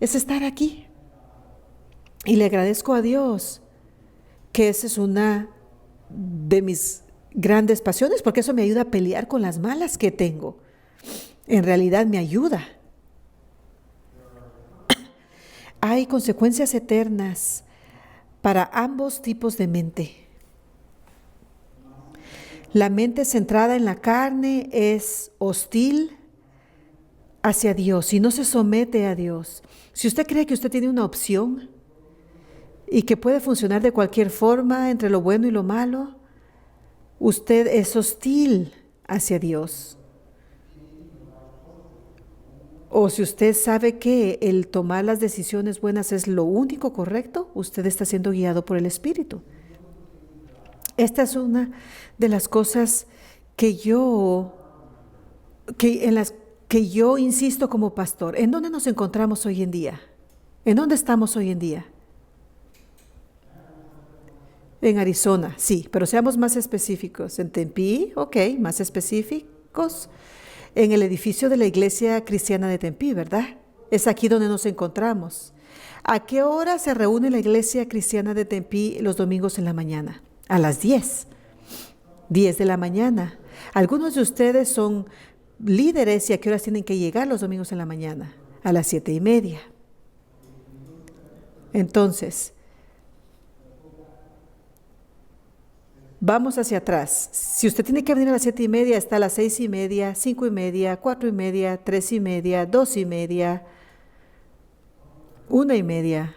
es estar aquí. Y le agradezco a Dios que esa es una de mis grandes pasiones, porque eso me ayuda a pelear con las malas que tengo. En realidad me ayuda. Hay consecuencias eternas para ambos tipos de mente. La mente centrada en la carne es hostil hacia Dios y no se somete a Dios. Si usted cree que usted tiene una opción y que puede funcionar de cualquier forma entre lo bueno y lo malo, usted es hostil hacia Dios. O si usted sabe que el tomar las decisiones buenas es lo único correcto, usted está siendo guiado por el Espíritu. Esta es una de las cosas en las que yo insisto como pastor. ¿En dónde nos encontramos hoy en día? ¿En dónde estamos hoy en día? En Arizona, sí, pero seamos más específicos. En Tempe, ok, más específicos. En el edificio de la Iglesia Cristiana de Tempe, ¿verdad? Es aquí donde nos encontramos. ¿A qué hora se reúne la Iglesia Cristiana de Tempe los domingos en la mañana? A las 10 de la mañana. Algunos de ustedes son líderes y ¿a qué horas tienen que llegar los domingos en la mañana? A las 7:30. Entonces, vamos hacia atrás. Si usted tiene que venir a las 7:30, está a las 6:30, 5:30, 4:30, 3:30, 2:30, 1:30,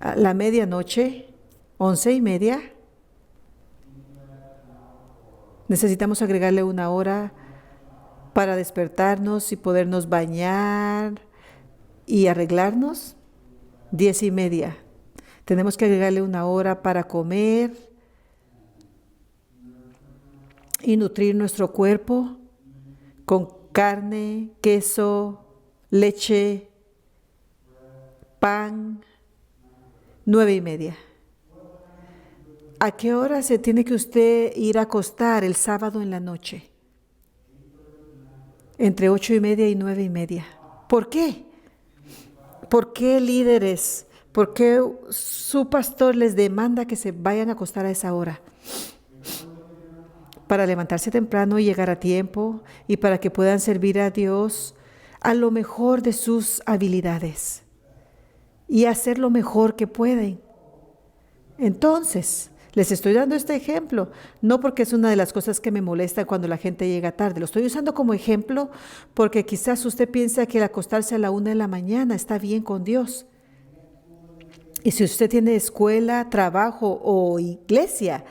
a la medianoche, 11:30. Necesitamos agregarle 1 hora para despertarnos y podernos bañar y arreglarnos. 10:30. Tenemos que agregarle 1 hora para comer y nutrir nuestro cuerpo con carne, queso, leche, pan. 9:30. ¿A qué hora se tiene que usted ir a acostar el sábado en la noche? Entre 8:30 y 9:30. ¿Por qué? ¿Por qué, líderes? ¿Por qué su pastor les demanda que se vayan a acostar a esa hora? Para levantarse temprano y llegar a tiempo y para que puedan servir a Dios a lo mejor de sus habilidades y hacer lo mejor que pueden. Entonces, les estoy dando este ejemplo, no porque es una de las cosas que me molesta cuando la gente llega tarde. Lo estoy usando como ejemplo porque quizás usted piensa que el acostarse a la 1 de la mañana está bien con Dios. Y si usted tiene escuela, trabajo o iglesia,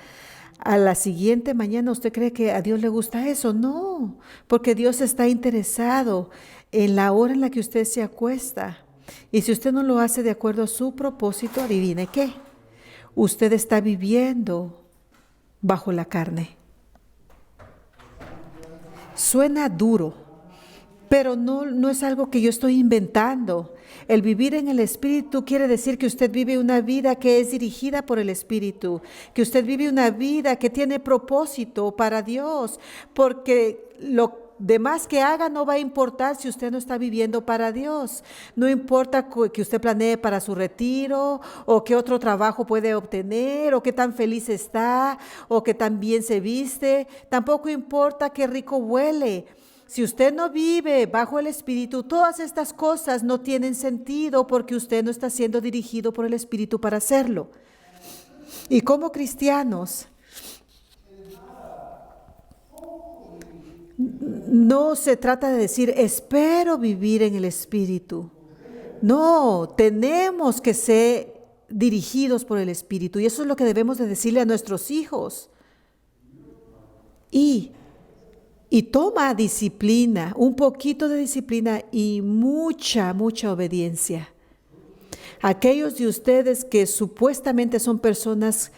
a la siguiente mañana usted cree que a Dios le gusta eso. No, porque Dios está interesado en la hora en la que usted se acuesta. Y si usted no lo hace de acuerdo a su propósito, adivine qué. Usted está viviendo bajo la carne. Suena duro, pero no es algo que yo estoy inventando. El vivir en el Espíritu quiere decir que usted vive una vida que es dirigida por el Espíritu, que usted vive una vida que tiene propósito para Dios, porque lo demás que haga no va a importar si usted no está viviendo para Dios. No importa que usted planee para su retiro o qué otro trabajo puede obtener o qué tan feliz está o qué tan bien se viste. Tampoco importa qué rico huele. Si usted no vive bajo el Espíritu, todas estas cosas no tienen sentido porque usted no está siendo dirigido por el Espíritu para hacerlo. Y como cristianos, no se trata de decir, espero vivir en el Espíritu. No, tenemos que ser dirigidos por el Espíritu. Y eso es lo que debemos de decirle a nuestros hijos. Y toma disciplina, un poquito de disciplina y mucha obediencia. Aquellos de ustedes que supuestamente son personas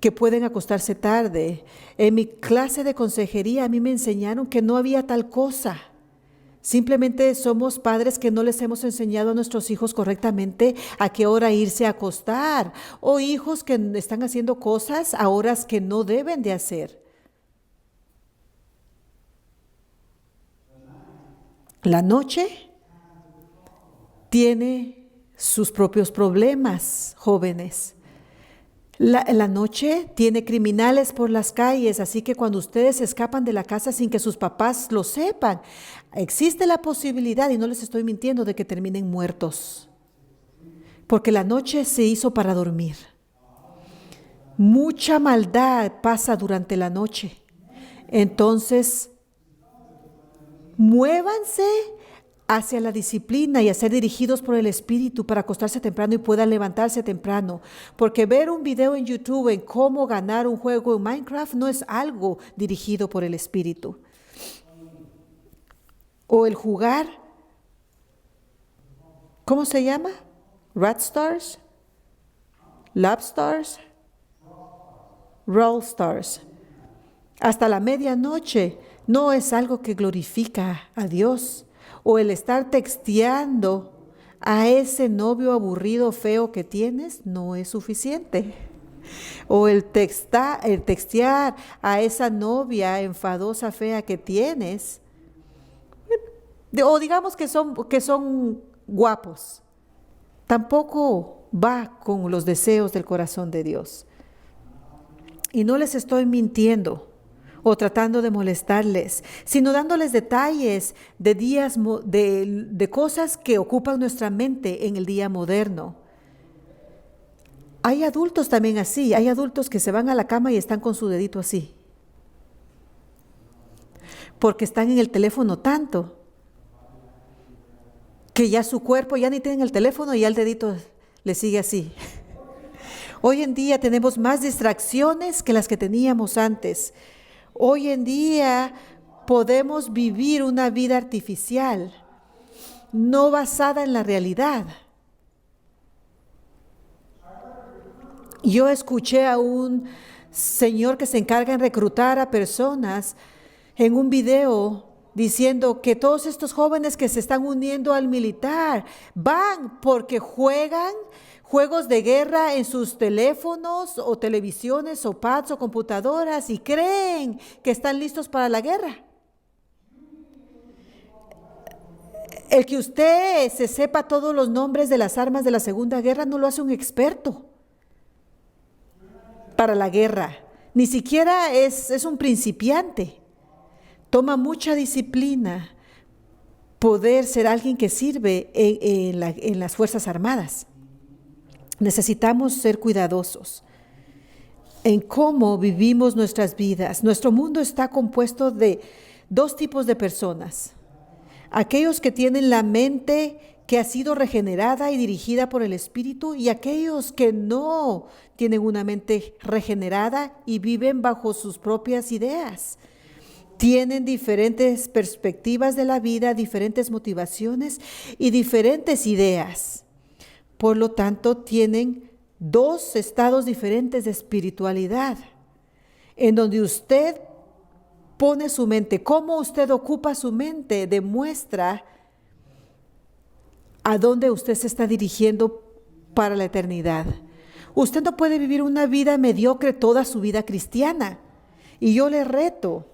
que pueden acostarse tarde, en mi clase de consejería a mí me enseñaron que no había tal cosa. Simplemente somos padres que no les hemos enseñado a nuestros hijos correctamente a qué hora irse a acostar, o hijos que están haciendo cosas a horas que no deben de hacer. La noche tiene sus propios problemas, jóvenes. La noche tiene criminales por las calles, así que cuando ustedes escapan de la casa sin que sus papás lo sepan, existe la posibilidad, y no les estoy mintiendo, de que terminen muertos. Porque la noche se hizo para dormir. Mucha maldad pasa durante la noche. Entonces, muévanse hacia la disciplina y a ser dirigidos por el Espíritu para acostarse temprano y puedan levantarse temprano. Porque ver un video en YouTube en cómo ganar un juego en Minecraft no es algo dirigido por el Espíritu. O el jugar, ¿cómo se llama? Rat Stars, Lab Stars, Roll Stars. Hasta la medianoche no es algo que glorifica a Dios. O el estar texteando a ese novio aburrido, feo que tienes, no es suficiente. O el textear a esa novia enfadosa, fea que tienes. O digamos que son guapos. Tampoco va con los deseos del corazón de Dios. Y no les estoy mintiendo o tratando de molestarles, sino dándoles detalles de días, de cosas que ocupan nuestra mente en el día moderno. Hay adultos también así, hay adultos que se van a la cama y están con su dedito así, porque están en el teléfono tanto, que ya su cuerpo ya ni tiene el teléfono y ya el dedito le sigue así. Hoy en día tenemos más distracciones que las que teníamos antes. Hoy en día podemos vivir una vida artificial, no basada en la realidad. Yo escuché a un señor que se encarga en reclutar a personas en un video diciendo que todos estos jóvenes que se están uniendo al militar van porque juegan juegos de guerra en sus teléfonos o televisiones o pads o computadoras y creen que están listos para la guerra. El que usted se sepa todos los nombres de las armas de la Segunda Guerra no lo hace un experto para la guerra. Ni siquiera es un principiante. Toma mucha disciplina poder ser alguien que sirve en las Fuerzas Armadas. Necesitamos ser cuidadosos en cómo vivimos nuestras vidas. Nuestro mundo está compuesto de dos tipos de personas. Aquellos que tienen la mente que ha sido regenerada y dirigida por el Espíritu, y aquellos que no tienen una mente regenerada y viven bajo sus propias ideas. Tienen diferentes perspectivas de la vida, diferentes motivaciones y diferentes ideas. Por lo tanto, tienen dos estados diferentes de espiritualidad, en donde usted pone su mente. Cómo usted ocupa su mente demuestra a dónde usted se está dirigiendo para la eternidad. Usted no puede vivir una vida mediocre toda su vida cristiana. Y yo le reto,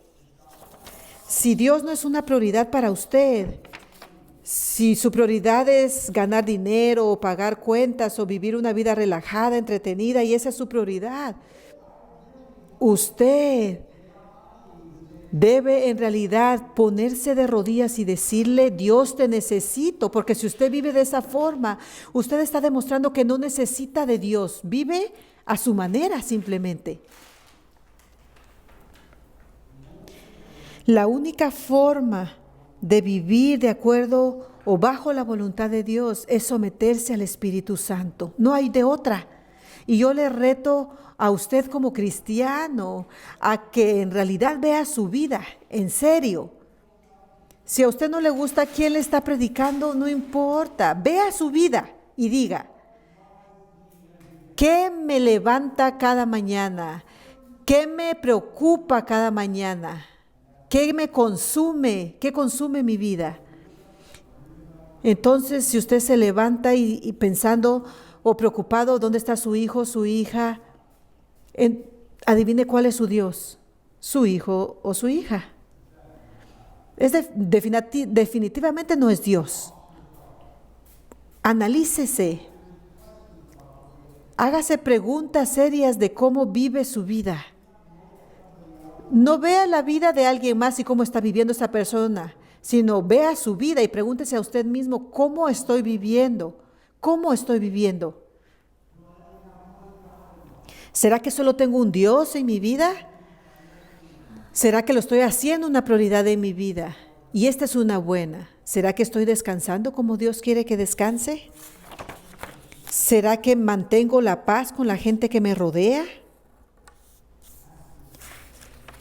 si Dios no es una prioridad para usted, si su prioridad es ganar dinero o pagar cuentas o vivir una vida relajada, entretenida, y esa es su prioridad, usted Debe en realidad ponerse de rodillas y decirle: Dios, te necesito, porque si usted vive de esa forma, usted está demostrando que no necesita de Dios, vive a su manera simplemente. La única forma de vivir de acuerdo o bajo la voluntad de Dios es someterse al Espíritu Santo. No hay de otra. Y yo le reto a usted como cristiano a que en realidad vea su vida, en serio. Si a usted no le gusta quién le está predicando, no importa. Vea su vida y diga: ¿qué me levanta cada mañana? ¿Qué me preocupa cada mañana? ¿Qué me consume? ¿Qué consume mi vida? Entonces, si usted se levanta y pensando o preocupado, ¿dónde está su hijo, su hija? Adivine cuál es su Dios, su hijo o su hija. Definitivamente no es Dios. Analícese. Hágase preguntas serias de cómo vive su vida. No vea la vida de alguien más y cómo está viviendo esa persona, sino vea su vida y pregúntese a usted mismo: ¿cómo estoy viviendo? ¿Cómo estoy viviendo? ¿Será que solo tengo un Dios en mi vida? ¿Será que lo estoy haciendo una prioridad en mi vida? Y esta es una buena. ¿Será que estoy descansando como Dios quiere que descanse? ¿Será que mantengo la paz con la gente que me rodea?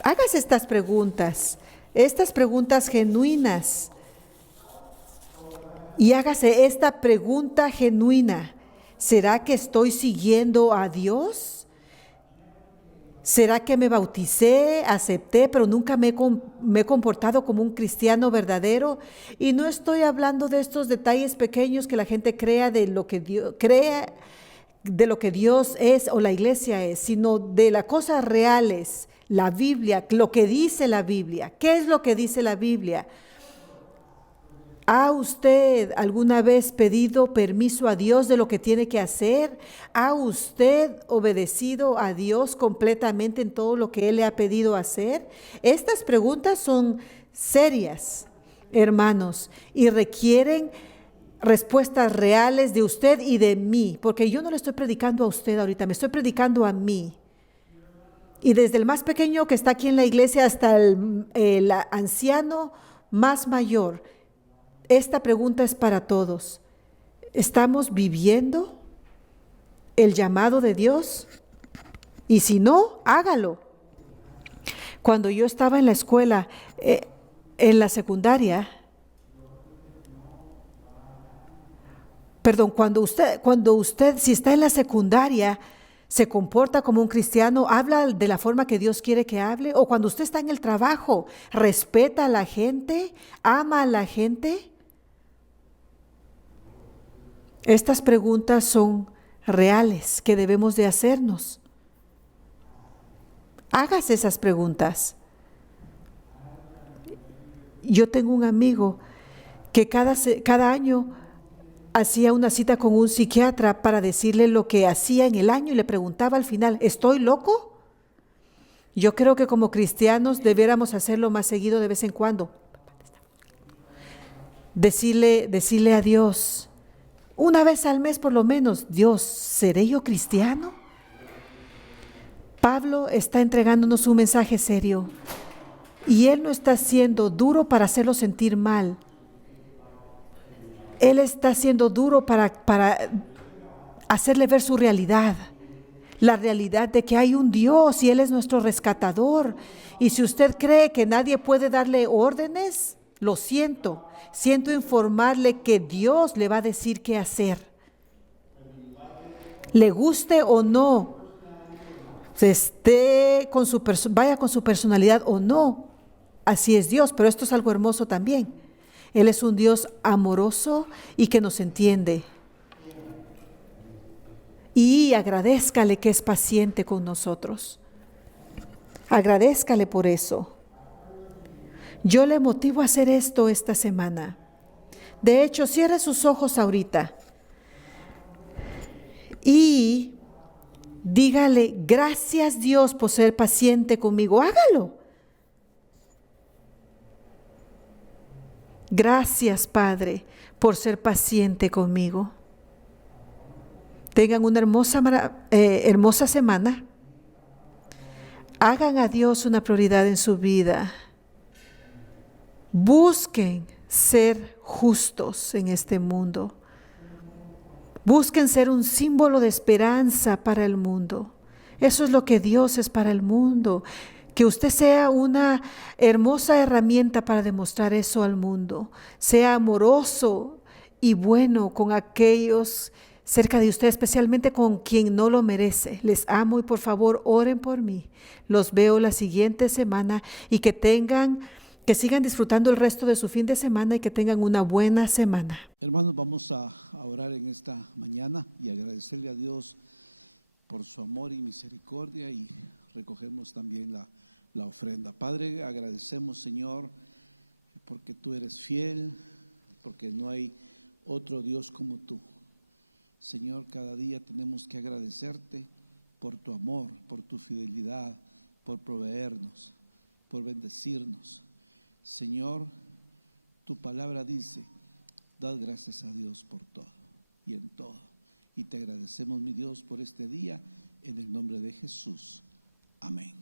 Hágase estas preguntas genuinas. Y hágase esta pregunta genuina: ¿será que estoy siguiendo a Dios? ¿Será que me bauticé, acepté, pero nunca me he comportado como un cristiano verdadero? Y no estoy hablando de estos detalles pequeños que la gente crea de lo que Dios es o la iglesia es, sino de las cosas reales, la Biblia, lo que dice la Biblia. ¿Qué es lo que dice la Biblia? ¿Ha usted alguna vez pedido permiso a Dios de lo que tiene que hacer? ¿Ha usted obedecido a Dios completamente en todo lo que Él le ha pedido hacer? Estas preguntas son serias, hermanos, y requieren respuestas reales de usted y de mí, porque yo no le estoy predicando a usted ahorita, me estoy predicando a mí. Y desde el más pequeño que está aquí en la iglesia hasta el anciano más mayor, esta pregunta es para todos. ¿Estamos viviendo el llamado de Dios? Y si no, hágalo. Cuando yo estaba en la escuela, en la secundaria, cuando usted, si está en la secundaria, se comporta como un cristiano, habla de la forma que Dios quiere que hable, o cuando usted está en el trabajo, respeta a la gente, ama a la gente. Estas preguntas son reales que debemos de hacernos. Hágase esas preguntas. Yo tengo un amigo que cada año hacía una cita con un psiquiatra para decirle lo que hacía en el año y le preguntaba al final: ¿estoy loco? Yo creo que como cristianos debiéramos hacerlo más seguido, de vez en cuando. Decirle a Dios, una vez al mes por lo menos: Dios, ¿seré yo cristiano? Pablo está entregándonos un mensaje serio y él no está siendo duro para hacerlo sentir mal. Él está siendo duro para hacerle ver su realidad, la realidad de que hay un Dios y Él es nuestro rescatador. Y si usted cree que nadie puede darle órdenes, lo siento. Siento informarle que Dios le va a decir qué hacer. Le guste o no, vaya con su personalidad o no, así es Dios, pero esto es algo hermoso también. Él es un Dios amoroso y que nos entiende. Y agradézcale que es paciente con nosotros. Agradézcale por eso. Yo le motivo a hacer esto esta semana. De hecho, cierre sus ojos ahorita y dígale: gracias Dios por ser paciente conmigo. Hágalo. Gracias, Padre, por ser paciente conmigo. Tengan una hermosa semana. Hagan a Dios una prioridad en su vida. Busquen ser justos en este mundo. Busquen ser un símbolo de esperanza para el mundo. Eso es lo que Dios es para el mundo. Que usted sea una hermosa herramienta para demostrar eso al mundo. Sea amoroso y bueno con aquellos cerca de usted, especialmente con quien no lo merece. Les amo y por favor oren por mí. Los veo la siguiente semana y que sigan disfrutando el resto de su fin de semana y que tengan una buena semana. Hermanos, vamos a orar en esta mañana y agradecerle a Dios por su amor y misericordia, y recogemos también la ofrenda. Padre, agradecemos, Señor, porque tú eres fiel, porque no hay otro Dios como tú. Señor, cada día tenemos que agradecerte por tu amor, por tu fidelidad, por proveernos, por bendecirnos. Señor, tu palabra dice: dad gracias a Dios por todo y en todo. Y te agradecemos, mi Dios, por este día, en el nombre de Jesús. Amén.